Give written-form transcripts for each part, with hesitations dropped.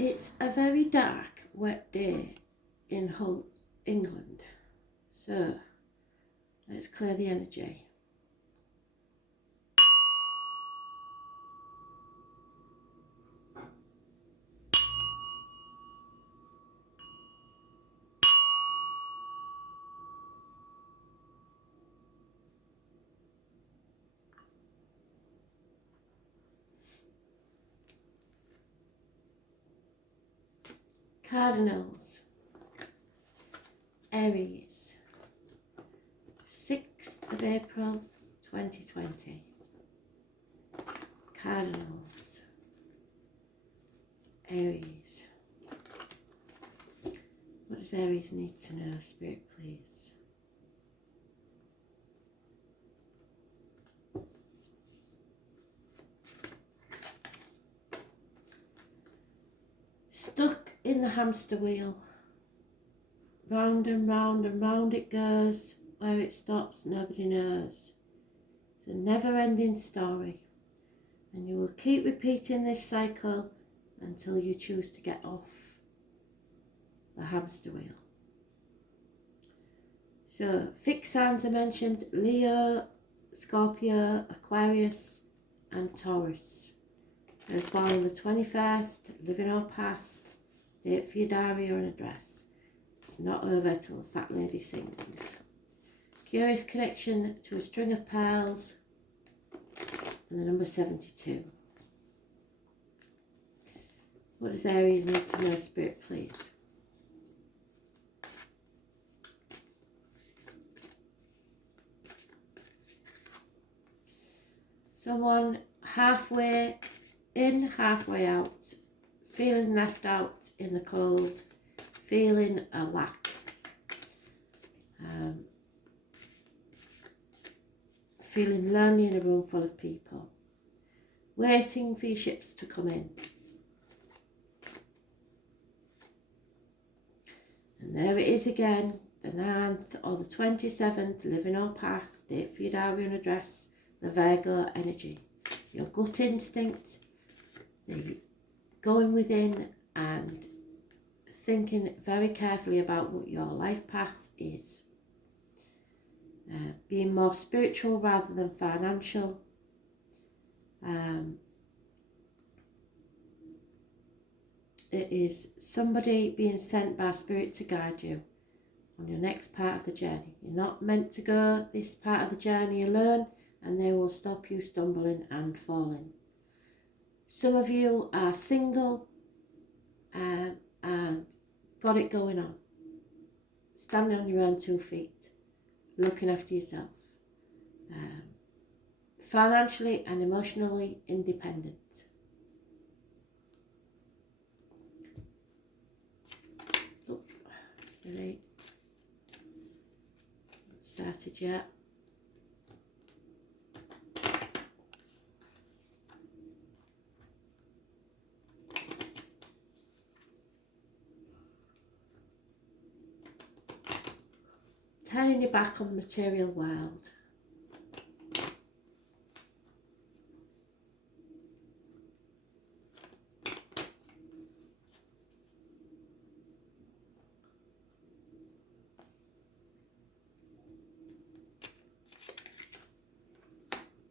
It's a very dark, wet day in Hull, England. So, let's clear the energy. Cardinals, Aries, 6th of April 2020. Cardinals, Aries. What does Aries need to know, Spirit, please? Stuck in the hamster wheel. Round and round and round it goes. Where it stops, nobody knows. It's a never-ending story. And you will keep repeating this cycle until you choose to get off the hamster wheel. So, fixed signs are mentioned: Leo, Scorpio, Aquarius and Taurus. As born on the 21st, living or past, date for your diary or an address. It's not over till the fat lady sings. Curious connection to a string of pearls and the number 72. What does Aries need to know, Spirit, please? Someone halfway in, halfway out, feeling left out in the cold, feeling a lack. Feeling lonely in a room full of people, waiting for your ships to come in. And there it is again, the 9th or the 27th, living or past, date for your diary and address, the Virgo energy. Your gut instinct, the going within and thinking very carefully about what your life path is. Being more spiritual rather than financial. It is somebody being sent by Spirit to guide you on your next part of the journey. You're not meant to go this part of the journey alone, and they will stop you stumbling and falling. Some of you are single and got it going on. Standing on your own 2 feet. Looking after yourself, financially and emotionally independent. Oh, steady. Not started yet. Turning your back on the material world.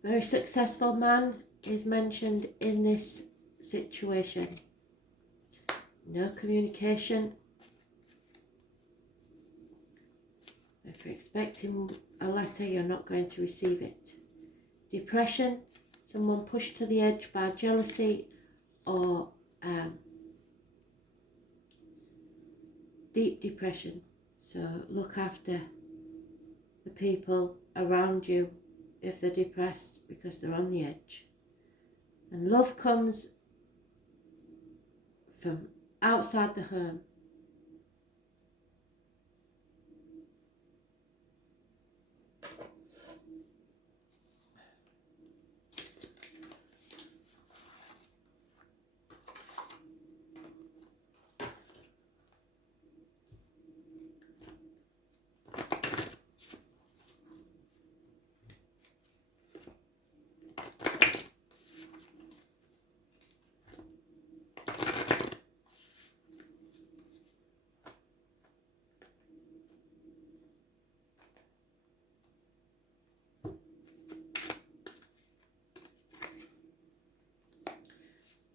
Very successful man is mentioned in this situation. No communication. If you're expecting a letter, you're not going to receive it. Depression, someone pushed to the edge by jealousy or deep depression. So look after the people around you if they're depressed because they're on the edge. And love comes from outside the home.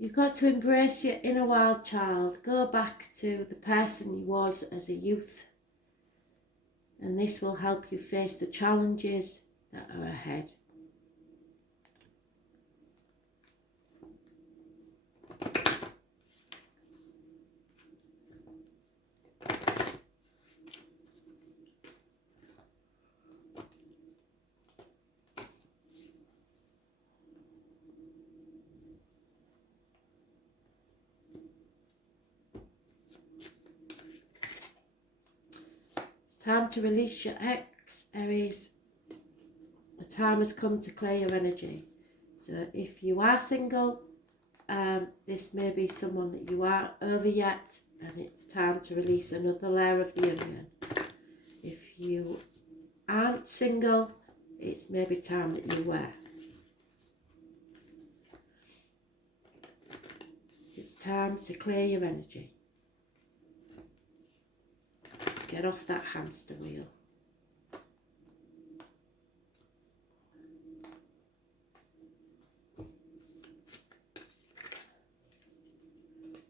You've got to embrace your inner wild child. Go back to the person you was as a youth. And this will help you face the challenges that are ahead. Time to release your ex, Aries. The time has come to clear your energy. So if you are single, this may be someone that you aren't over yet, and it's time to release another layer of the onion. If you aren't single, it's maybe time that you were. It's time to clear your energy. Get off that hamster wheel.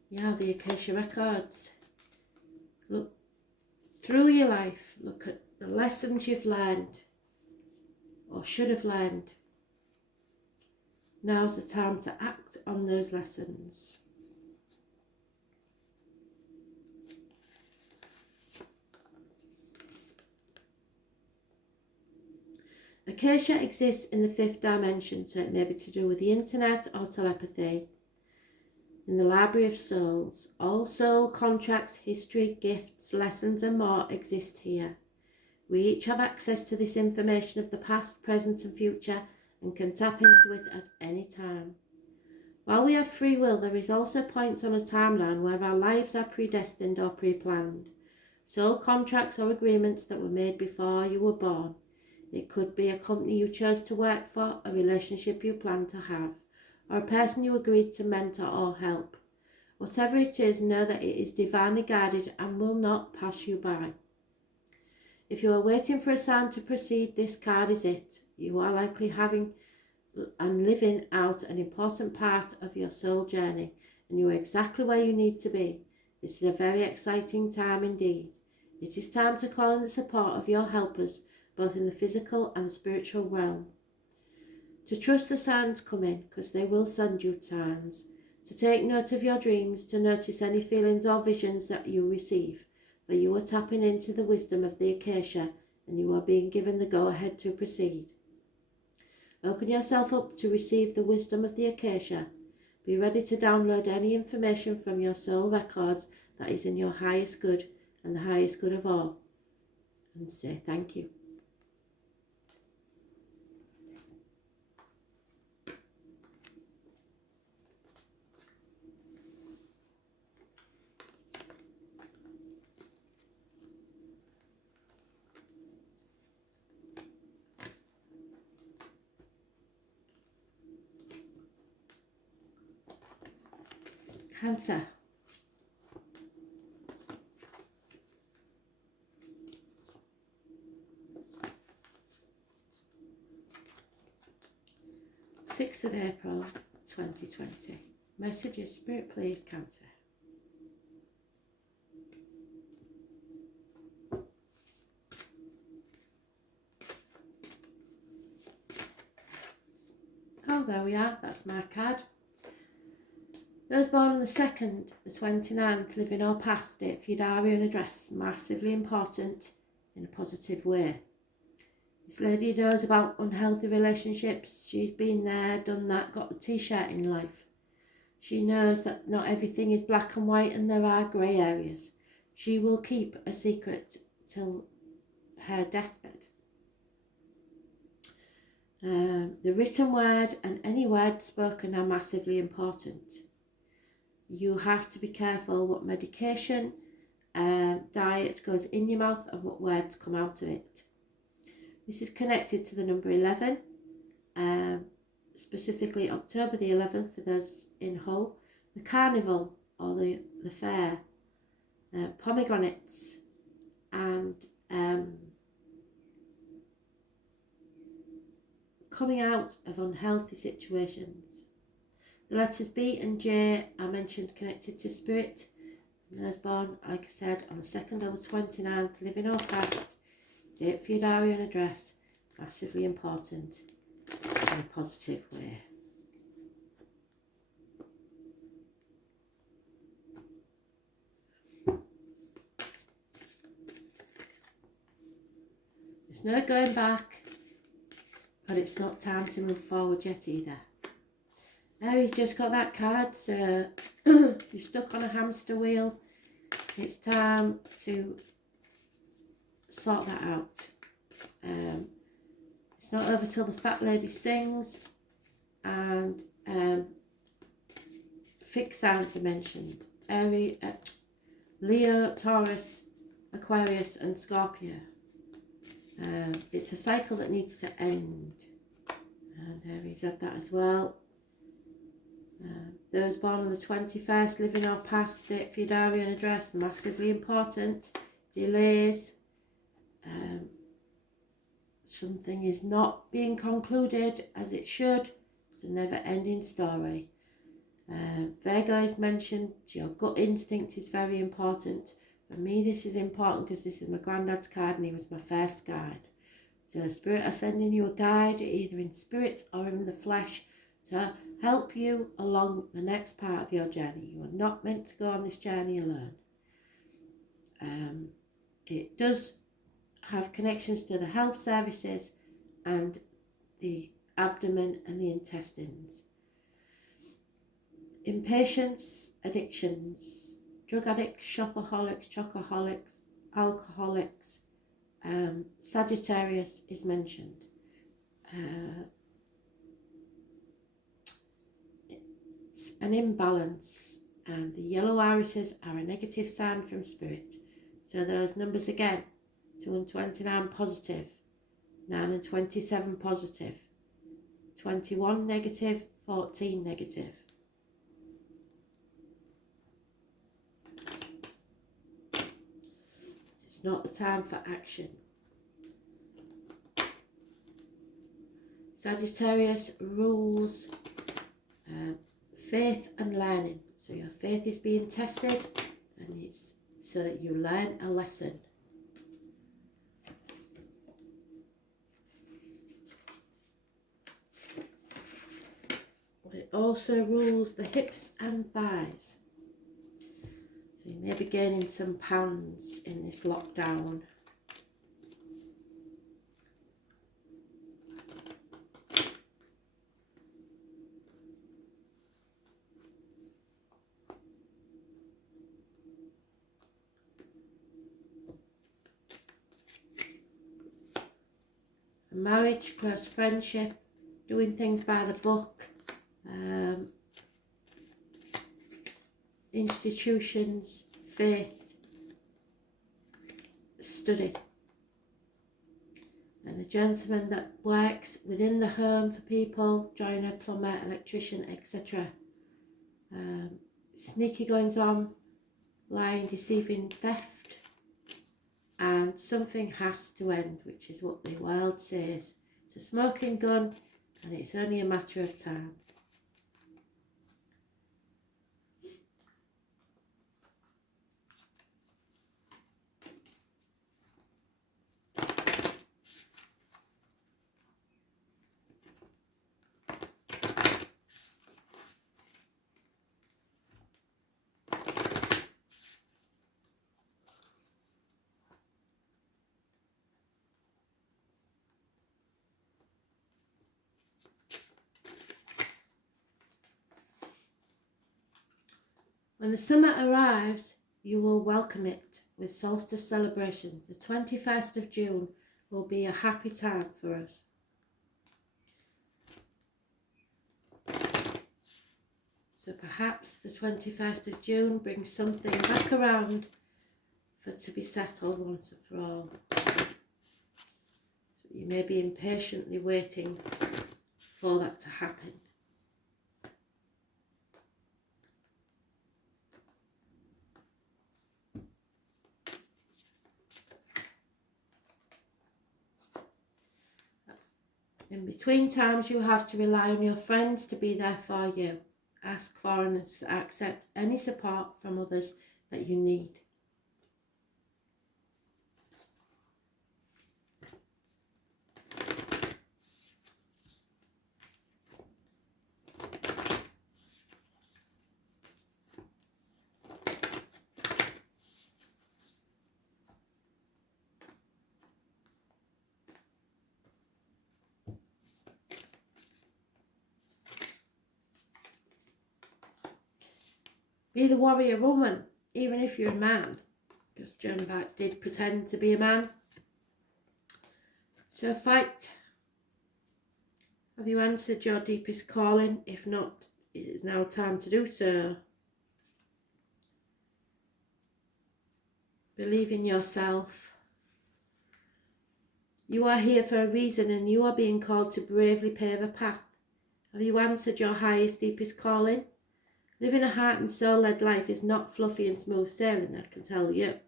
Yeah, the Akasha Records. Look through your life. Look at the lessons you've learned or should have learned. Now's the time to act on those lessons. Akasha exists in the 5th dimension, so it may be to do with the internet or telepathy. In the Library of Souls, all soul contracts, history, gifts, lessons and more exist here. We each have access to this information of the past, present and future and can tap into it at any time. While we have free will, there is also points on a timeline where our lives are predestined or pre-planned. Soul contracts or agreements that were made before you were born. It could be a company you chose to work for, a relationship you plan to have, or a person you agreed to mentor or help. Whatever it is, know that it is divinely guided and will not pass you by. If you are waiting for a sign to proceed, this card is it. You are likely having and living out an important part of your soul journey, and you are exactly where you need to be. This is a very exciting time indeed. It is time to call in the support of your helpers, both in the physical and the spiritual realm. To trust the signs coming, because they will send you signs. To take note of your dreams, to notice any feelings or visions that you receive, for you are tapping into the wisdom of the Akasha, and you are being given the go-ahead to proceed. Open yourself up to receive the wisdom of the Akasha. Be ready to download any information from your soul records that is in your highest good and the highest good of all. And say thank you. Cancer. Sixth of April 2020. Messages, Spirit please, Cancer. Oh, there we are. That's my card. Those born on the 2nd, the 29th, living or past it, for your diary and address, massively important in a positive way. This lady knows about unhealthy relationships. She's been there, done that, got the t-shirt in life. She knows that not everything is black and white and there are grey areas. She will keep a secret till her deathbed. The written word and any word spoken are massively important. You have to be careful what medication, diet goes in your mouth and what words come out of it. This is connected to the number 11, specifically October the 11th for those in Hull, the carnival or the fair, pomegranates and coming out of unhealthy situations. The letters B and J are mentioned connected to spirit. And those born, like I said, on the 2nd or the 29th, living or past, date for your diary and address, massively important in a positive way. There's no going back, but it's not time to move forward yet either. Aries just got that card, so you're stuck on a hamster wheel. It's time to sort that out. It's not over till the fat lady sings, and fixed signs are mentioned. Aries, Leo, Taurus, Aquarius and Scorpio. It's a cycle that needs to end, and Aries had that as well. Those born on the 21st, living or past, date for your diary and address, massively important. Delays, something is not being concluded as it should. It's a never-ending story. Virgo is mentioned. Your gut instinct is very important. For me, this is important because this is my granddad's card and he was my first guide. So spirit are sending you a guide, either in spirit or in the flesh, to help you along the next part of your journey. You are not meant to go on this journey alone. It does have connections to the health services and the abdomen and the intestines. Impatience, addictions, drug addicts, shopaholics, chocoholics, alcoholics. Sagittarius is mentioned. It's an imbalance, and the yellow irises are a negative sign from spirit. So those numbers again, 2 and 29 positive, 9 and 27 positive, 21 negative, 14 negative. It's not the time for action. Sagittarius rules faith and learning. So your faith is being tested, and it's so that you learn a lesson. It also rules the hips and thighs. So you may be gaining some pounds in this lockdown. Marriage, close friendship, doing things by the book, institutions, faith, study. And a gentleman that works within the home for people, joiner, plumber, electrician, etc. Sneaky goings on, lying, deceiving, theft. And something has to end, which is what the world says. It's a smoking gun, and it's only a matter of time. When the summer arrives, you will welcome it with solstice celebrations. The 21st of June will be a happy time for us. So perhaps the 21st of June brings something back around for it to be settled once and for all. So you may be impatiently waiting for that to happen. In between times, you have to rely on your friends to be there for you. ask for and accept any support from others that you need. Be the warrior woman, even if you're a man, because Joan of Arc did pretend to be a man. So fight. Have you answered your deepest calling? If not, it is now time to do so. Believe in yourself. You are here for a reason and you are being called to bravely pave a path. Have you answered your highest, deepest calling? Living a heart and soul-led life is not fluffy and smooth sailing, I can tell you.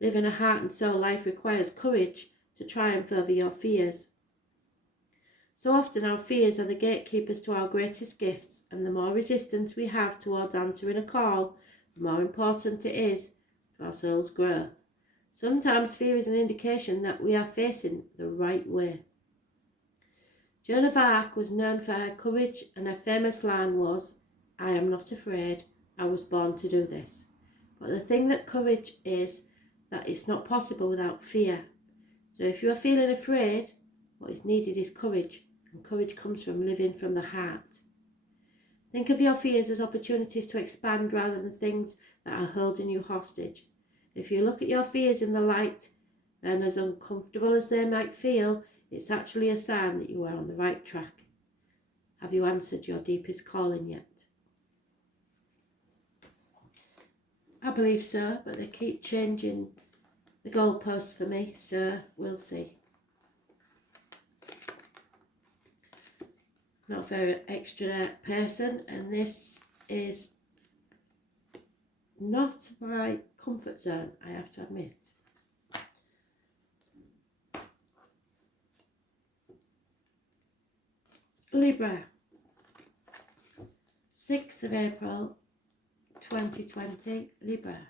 Living a heart and soul life requires courage to triumph over your fears. So often our fears are the gatekeepers to our greatest gifts, and the more resistance we have towards answering a call, the more important it is to our soul's growth. Sometimes fear is an indication that we are facing the right way. Joan of Arc was known for her courage, and her famous line was, "I am not afraid, I was born to do this." But the thing that courage is that it's not possible without fear. So if you are feeling afraid, what is needed is courage, and courage comes from living from the heart. Think of your fears as opportunities to expand rather than things that are holding you hostage. If you look at your fears in the light, then as uncomfortable as they might feel, it's actually a sign that you are on the right track. Have you answered your deepest calling yet? I believe so, but they keep changing the goalposts for me, so we'll see. Not a very extrovert person, and this is not my comfort zone, I have to admit. Libra, 6th of April 2020, Libra.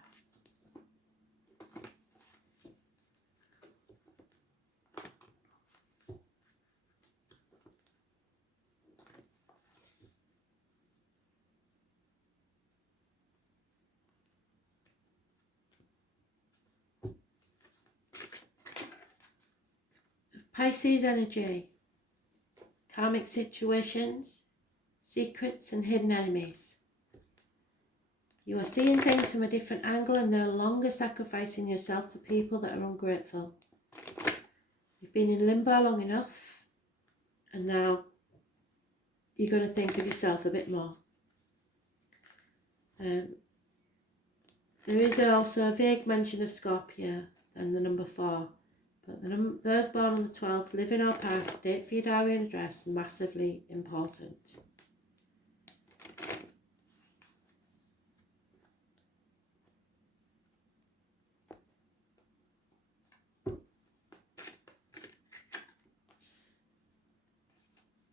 Pisces energy, karmic situations, secrets and hidden enemies. You are seeing things from a different angle and no longer sacrificing yourself for people that are ungrateful. You've been in limbo long enough, and now you're going to think of yourself a bit more. There is also a vague mention of Scorpio and the number 4. But those born on the 12th, living or past, date for your diary and address, massively important.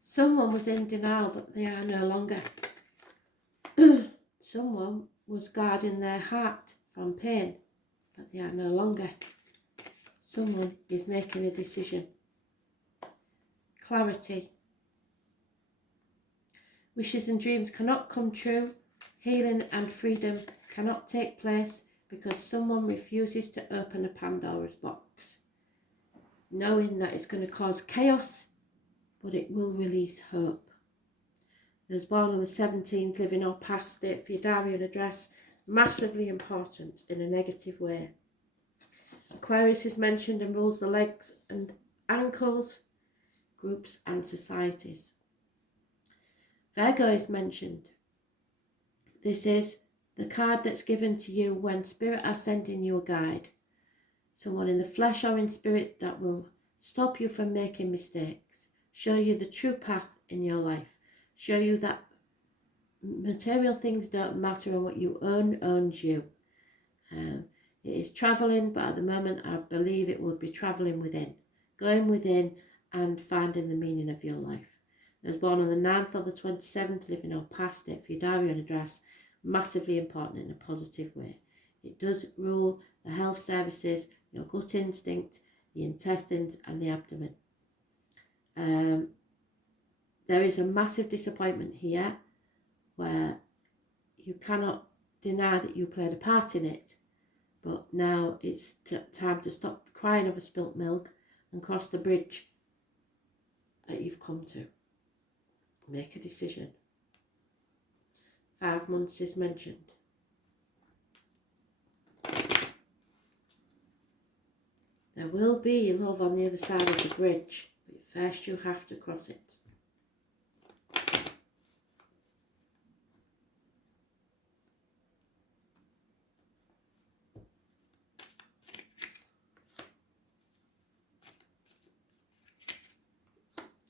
Someone was in denial, but they are no longer. Someone was guarding their heart from pain, but they are no longer. Someone is making a decision. Clarity. Wishes and dreams cannot come true. Healing and freedom cannot take place because someone refuses to open a Pandora's box, knowing that it's going to cause chaos, but it will release hope. Those born on the 17th, living or past, date for your diary and address, massively important in a negative way. Aquarius is mentioned and rules the legs and ankles, groups and societies. Virgo is mentioned. This is the card that's given to you when spirit are sending you a guide. Someone in the flesh or in spirit that will stop you from making mistakes, show you the true path in your life, show you that material things don't matter and what you own owns you. It is travelling, but at the moment I believe it would be travelling within, going within and finding the meaning of your life. Those born on the 9th or the 27th, living or past it, for your diary and address, massively important in a positive way. It does rule the health services, your gut instinct, the intestines and the abdomen. There is a massive disappointment here where you cannot deny that you played a part in it, but now it's time to stop crying over spilt milk and cross the bridge that you've come to. Make a decision. 5 months is mentioned. There will be love on the other side of the bridge, but first you have to cross it.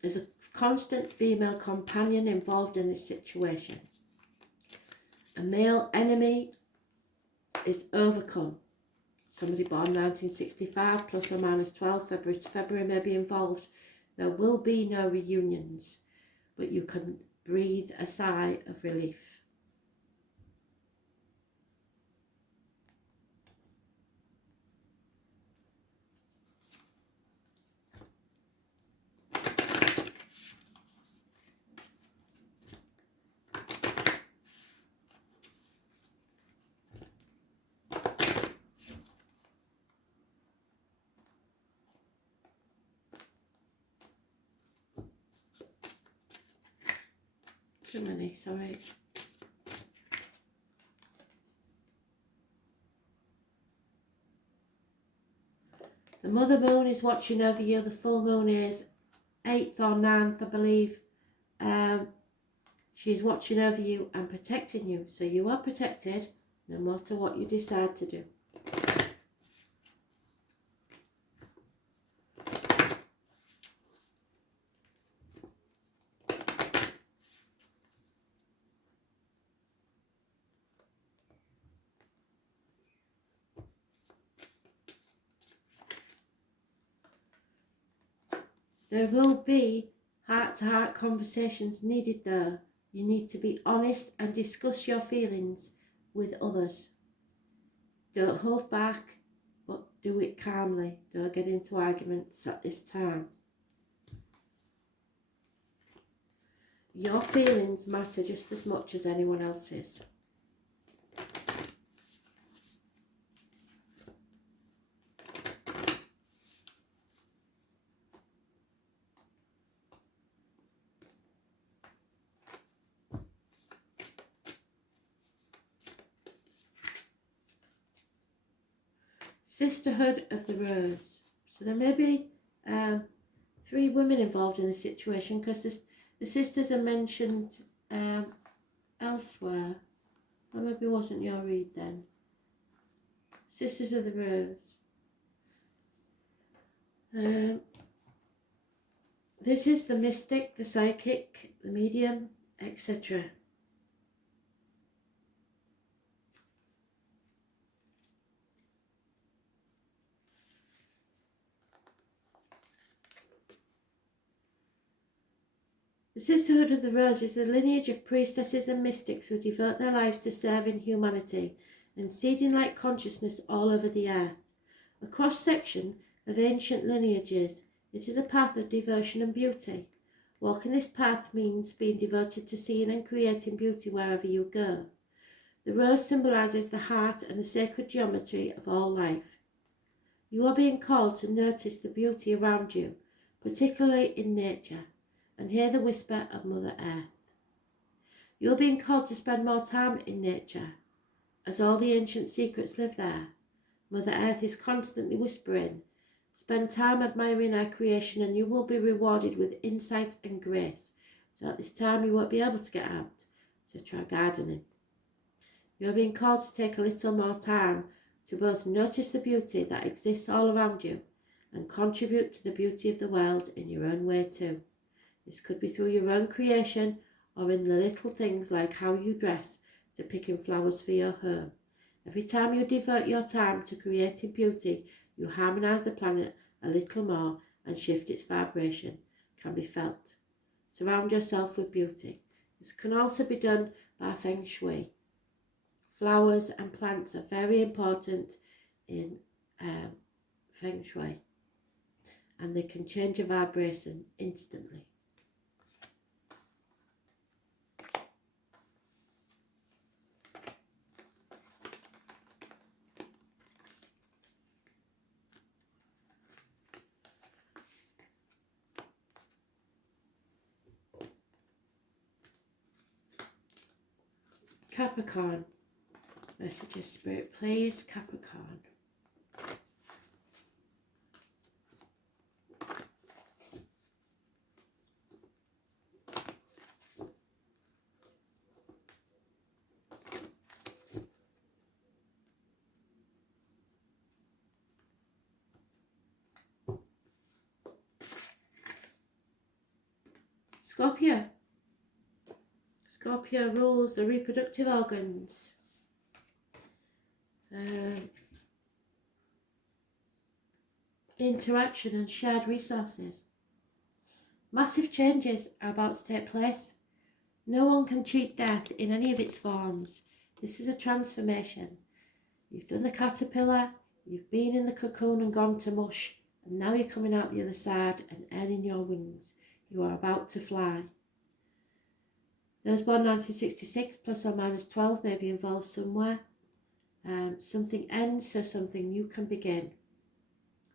There's a constant female companion involved in this situation. A male enemy is overcome. Somebody born 1965, plus or minus 12 February to February may be involved. There will be no reunions, but you can breathe a sigh of relief. Too many, sorry. The mother moon is watching over you. The full moon is 8th or 9th, I believe. She is watching over you and protecting you. So you are protected no matter what you decide to do. There will be heart-to-heart conversations needed there. You need to be honest and discuss your feelings with others. Don't hold back, but do it calmly. Don't get into arguments at this time. Your feelings matter just as much as anyone else's. Sisterhood of the Rose. So there may be 3 women involved in the situation, because the sisters are mentioned elsewhere. Or maybe it wasn't your read then. Sisters of the Rose. This is the mystic, the psychic, the medium, etc. The Sisterhood of the Rose is the lineage of priestesses and mystics who devote their lives to serving humanity and seeding light consciousness all over the earth. A cross-section of ancient lineages, it is a path of devotion and beauty. Walking this path means being devoted to seeing and creating beauty wherever you go. The rose symbolises the heart and the sacred geometry of all life. You are being called to notice the beauty around you, particularly in nature, and hear the whisper of Mother Earth. You're being called to spend more time in nature, as all the ancient secrets live there. Mother Earth is constantly whispering, spend time admiring her creation and you will be rewarded with insight and grace. So at this time you won't be able to get out, so try gardening. You're being called to take a little more time to both notice the beauty that exists all around you and contribute to the beauty of the world in your own way too. This could be through your own creation or in the little things like how you dress to picking flowers for your home. Every time you devote your time to creating beauty, you harmonise the planet a little more and shift its vibration can be felt. Surround yourself with beauty. This can also be done by Feng Shui. Flowers and plants are very important in Feng Shui, and they can change your vibration instantly. Capricorn. Messages, Spirit, please. Capricorn. Scorpio. Scorpio rules the reproductive organs. Interaction and shared resources. Massive changes are about to take place. No one can cheat death in any of its forms. This is a transformation. You've done the caterpillar, you've been in the cocoon and gone to mush, and now you're coming out the other side and earning your wings. You are about to fly. Those born 1966 plus or minus 12 may be involved somewhere. Something ends so something new can begin.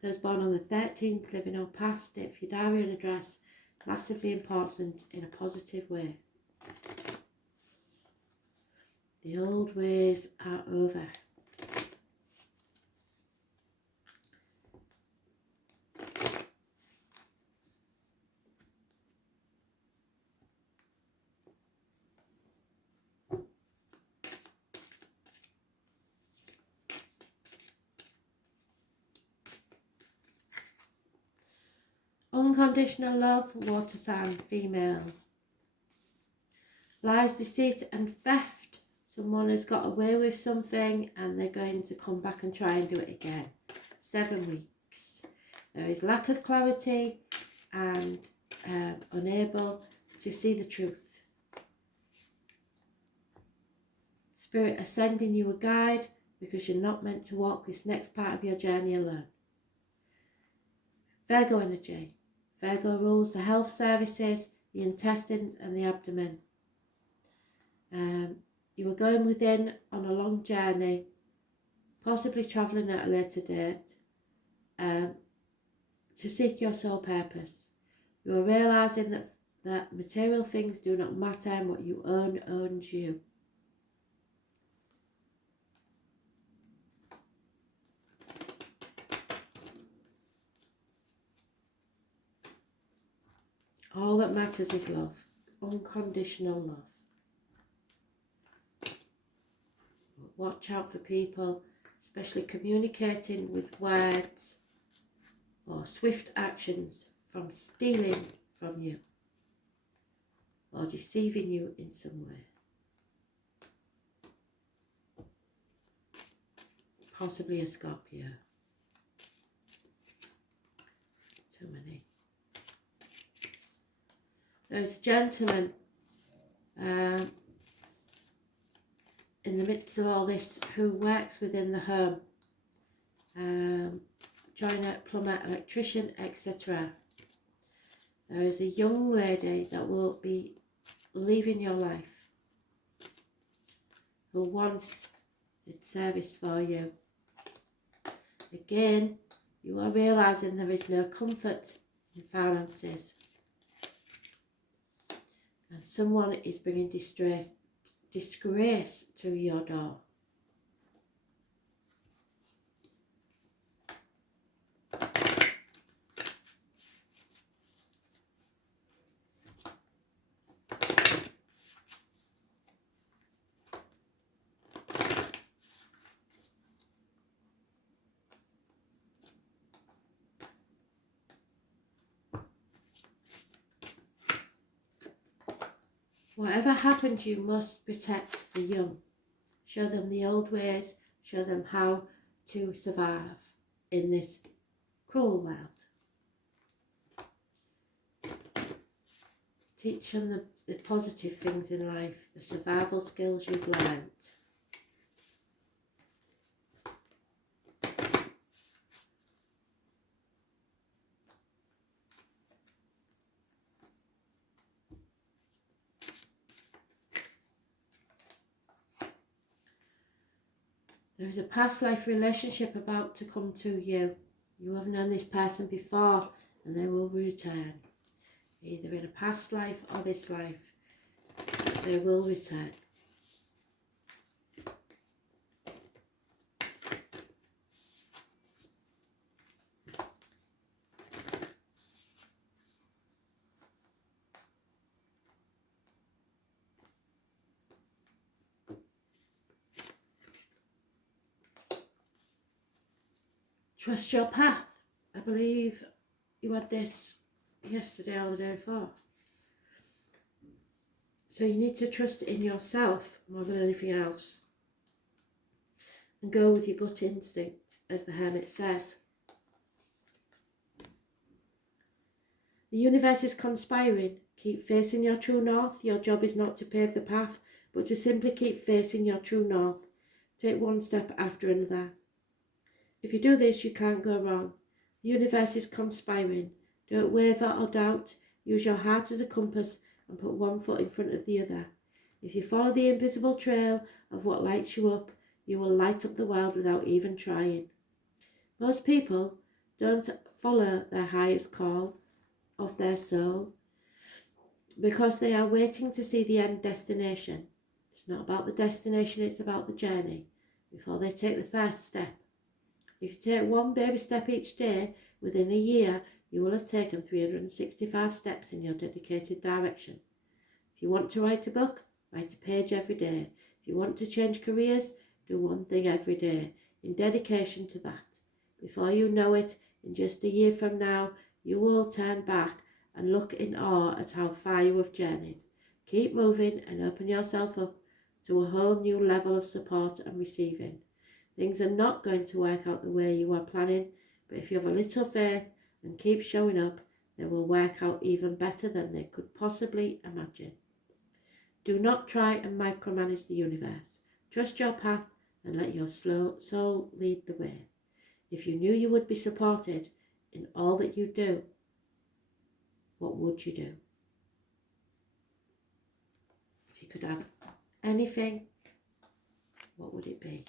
Those born on the 13th, living or past, date for your diary and address, massively important in a positive way. The old ways are over. Unconditional love, water sign, female. Lies, deceit and theft. Someone has got away with something and they're going to come back and try and do it again. 7 weeks. There is lack of clarity and unable to see the truth. Spirit are sending you a guide because you're not meant to walk this next part of your journey alone. Virgo energy. Virgo rules the health services, the intestines and the abdomen. You are going within on a long journey, possibly travelling at a later date, to seek your soul purpose. You are realising that material things do not matter and what you own owns you. All that matters is love, unconditional love. Watch out for people, especially communicating with words or swift actions from stealing from you or deceiving you in some way. Possibly a Scorpio. Too many. There's a gentleman in the midst of all this who works within the home. Joiner, plumber, electrician, etc. There is a young lady that will be leaving your life who once did service for you. Again, you are realising there is no comfort in finances. And someone is bringing disgrace to your door. Whatever happened, you must protect the young. Show them the old ways, show them how to survive in this cruel world. Teach them the positive things in life, the survival skills you've learned. There is a past life relationship about to come to you. You have known this person before and they will return. Either in a past life or this life, they will return. Trust your path. I believe you had this yesterday or the day before. So you need to trust in yourself more than anything else. And go with your gut instinct, as the Hermit says. The universe is conspiring. Keep facing your true north. Your job is not to pave the path, but to simply keep facing your true north. Take one step after another. If you do this, you can't go wrong. The universe is conspiring. Don't waver or doubt. Use your heart as a compass and put one foot in front of the other. If you follow the invisible trail of what lights you up, you will light up the world without even trying. Most people don't follow their highest call of their soul because they are waiting to see the end destination. It's not about the destination, it's about the journey before they take the first step. If you take one baby step each day, within a year, you will have taken 365 steps in your dedicated direction. If you want to write a book, write a page every day. If you want to change careers, do one thing every day, in dedication to that. Before you know it, in just a year from now, you will turn back and look in awe at how far you have journeyed. Keep moving and open yourself up to a whole new level of support and receiving. Things are not going to work out the way you are planning, but if you have a little faith and keep showing up, they will work out even better than they could possibly imagine. Do not try and micromanage the universe. Trust your path and let your soul lead the way. If you knew you would be supported in all that you do, what would you do? If you could have anything, what would it be?